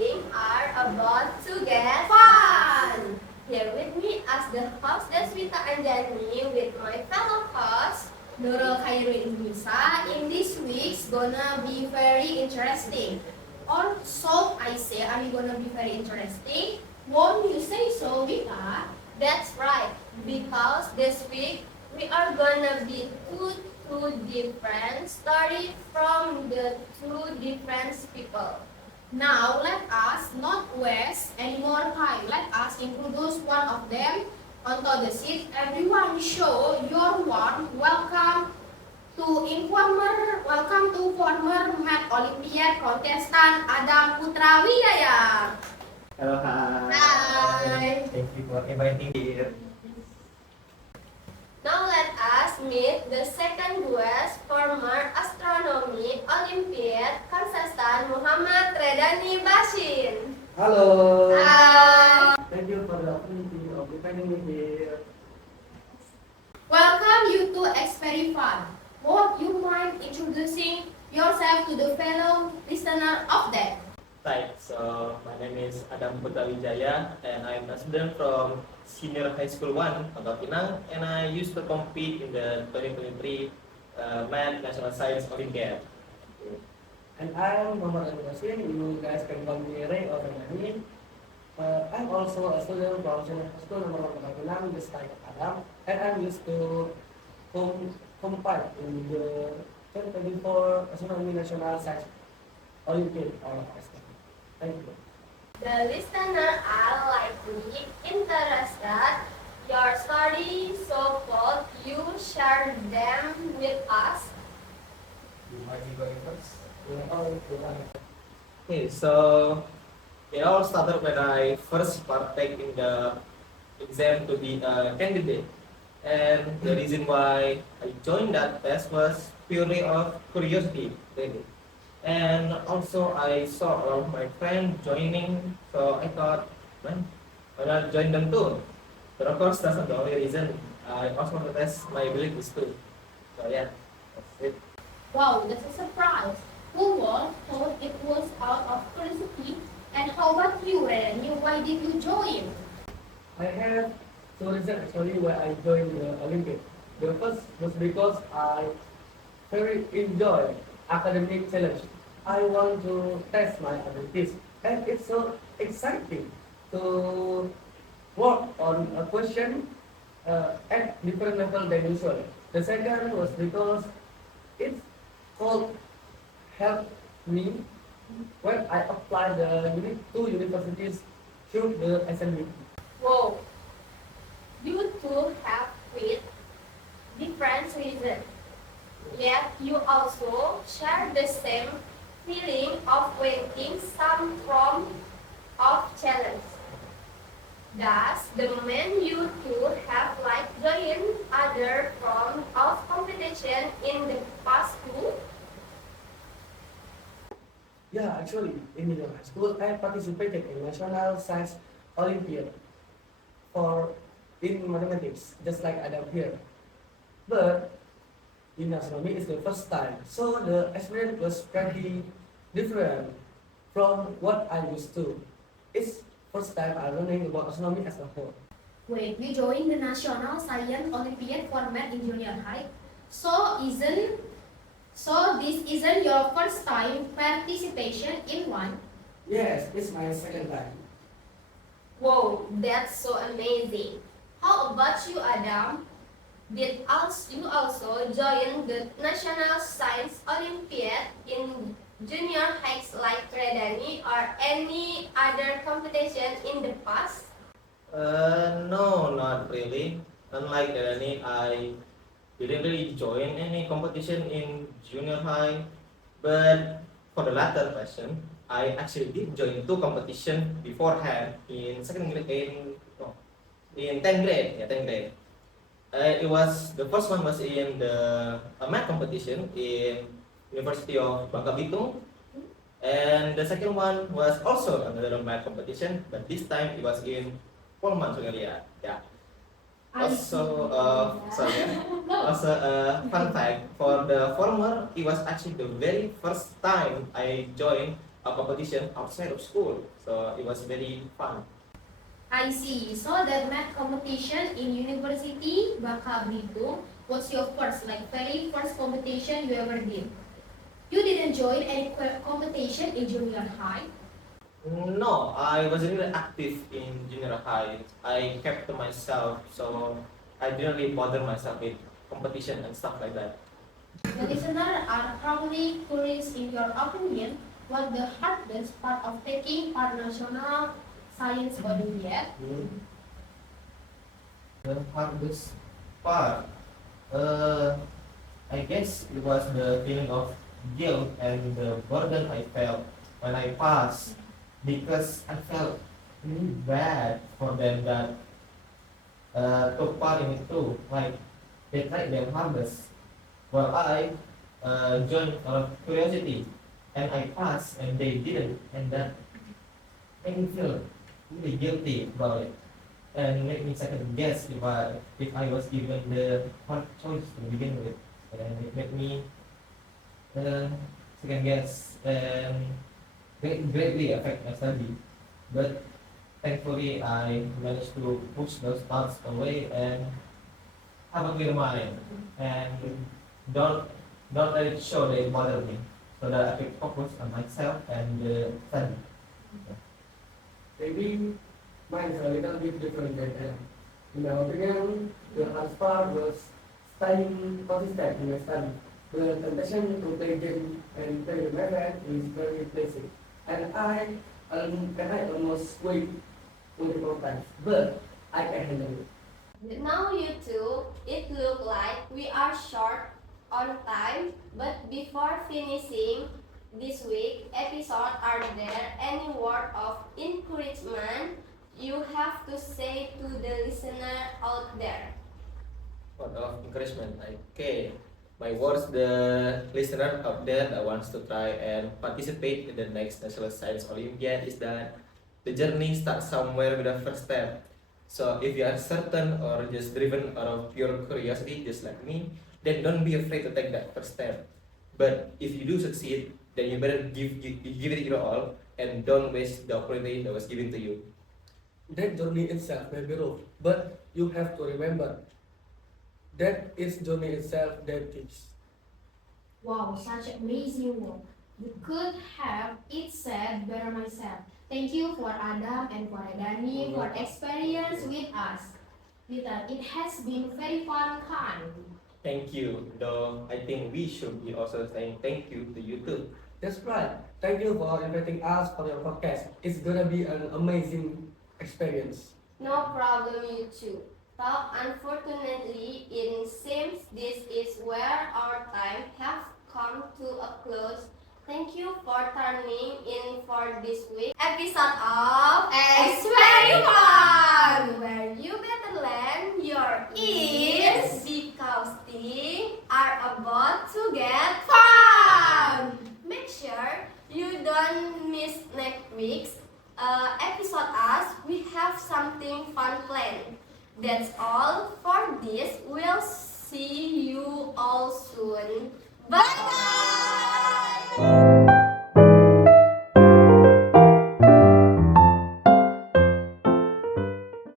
meeting are about to get fun. Here with me as the host Deswita Anjani with my fellow host Nurul Khairuddin Nisa. In this week's gonna be very interesting. Or so I say, are you gonna be very interesting? Won't you say so, Vika? That's right, because this week we are gonna be two different stories from the two different people. Now let us not waste any more time. Let us introduce one of them onto the seat. Everyone show your warm welcome to former Math Olympiad contestant Adam Putra Wijaya. Hello, hi. Hi. Thank you for inviting me here. Now let us meet the second guest, former astronomy Olympiad contestant Muhammad Redani Bashin. Hello. Hi. Thank you for the opportunity of inviting me here. Welcome you to Xperi Fun. Would you mind introducing yourself to the fellow listener of that? Right, so my name is Adam Putra Wijaya and I'm a student from Senior High School 1, Pangkal Pinang, and I used to compete in the 2023 Math National Science Olympiad. And I'm Muhammad Al-Basin. You guys can call me Ray or Rani. I'm also a student from Senior High School number 1 Pangkal Pinang, just like Adam. And I'm used to compete in the 2024 Astronomy National Science Olympiad or ASTE. Thank you. The listener are likely interested your story, so could you share them with us? You might be going first. Yeah. Okay, so it all started when I first partake in the exam to be a candidate. And the reason why I joined that test was purely of curiosity, really. And also I saw a lot of my friends joining, so I thought, man, why not join them too? But of course, that's not the only reason. I also want to test my abilities too. So yeah, that's it. Wow, that's a surprise. Who would thought it was out of curiosity? And how about you, Ren? Why did you join? I have two reasons actually why I joined the Olympic. The first was because I very enjoy academic challenge. I want to test my abilities, and it's so exciting to work on a question at different level than usual. The second was because it could help me when I apply the two universities through the SMU. Whoa, you two have quite different reasons. Yet you also share the same feeling of wanting some form of challenge. Does the man you two have like joined other form of competition in the past too? Yeah, actually, in the high school, I participated in National Science Olympiad for in mathematics, just like Adam here. But in astronomy, it's the first time, so the experience was pretty different from what I used to. It's first time I learning about astronomy as a whole. Wait, you joined the National Science Olympiad format in junior high. So this isn't your first time participation in one? Yes, it's my second time. Whoa, that's so amazing. How about you, Adam? Did you also join the National Science Olympiad in junior hikes like Redani or any other competition in the past? No, not really. Unlike Danny, I didn't really join any competition in junior high. But for the latter question, I actually did join two competition beforehand in second grade in 10th grade, 10th grade. It was the first one was in the math competition in University of Bangka Belitung, and the second one was also another math competition, but this time it was in Polman Sungalia. Yeah. Also, also fun fact for the former, it was actually the very first time I joined a competition outside of school. So it was very fun. I see. So that math competition in University Bangka Belitung was your first, like very first competition you ever did. You didn't join any competition in junior high? No, I wasn't really active in junior high. I kept to myself, so I didn't really bother myself with competition and stuff like that. The listeners are probably curious in your opinion what the hardest part of taking part national science Olympiad. The hardest part, uh, I guess it was the feeling of guilt and the burden I felt when I passed, because I felt really bad for them that took part in it too. Like they tried their hardest, while I joined out of curiosity, and I passed and they didn't, and that made me feel really guilty about it, and make me second guess if I was given the hard choice to begin with, and it made me second guess and greatly affect my study. But thankfully, I managed to push those thoughts away and have a clear mind, and don't don't let it show that it bothered me, so that I could focus on myself and the study. Maybe mine is a little bit different than that. In my opinion, the hardest part was staying consistent in my study. The temptation to play game and play with my friend is very pleasing. And I almost quit multiple times, but I can handle it. Now you two, it look like we are short on time, but before finishing this week episode, are there any word of encouragement you have to say to the listener out there? Word of encouragement. Okay, my words, the listener out there that wants to try and participate in the next National Science Olympiad, is that the journey starts somewhere with the first step. So if you are certain or just driven out of pure curiosity, just like me, then don't be afraid to take that first step. But if you do succeed, then you better give it your all and don't waste the opportunity that was given to you. That journey itself may be rough, but you have to remember that it's journey itself that teaches. Wow, such amazing work. You could have it said better myself. Thank you for Adam and for Dani for experience with us. It has been very fun, Khan. Thank you, though I think we should be also saying thank you to you too. That's right. Thank you for inviting us for your podcast. It's gonna be an amazing experience. No problem, you two. So, unfortunately, it seems this is where our time have come to a close. Thank you for turning in for this week episode of Experiment, where you better lend your ears because things are about to get fun. Make sure you don't miss next week's episode as we have something fun planned. That's all for this. We'll see you all soon. Bye bye!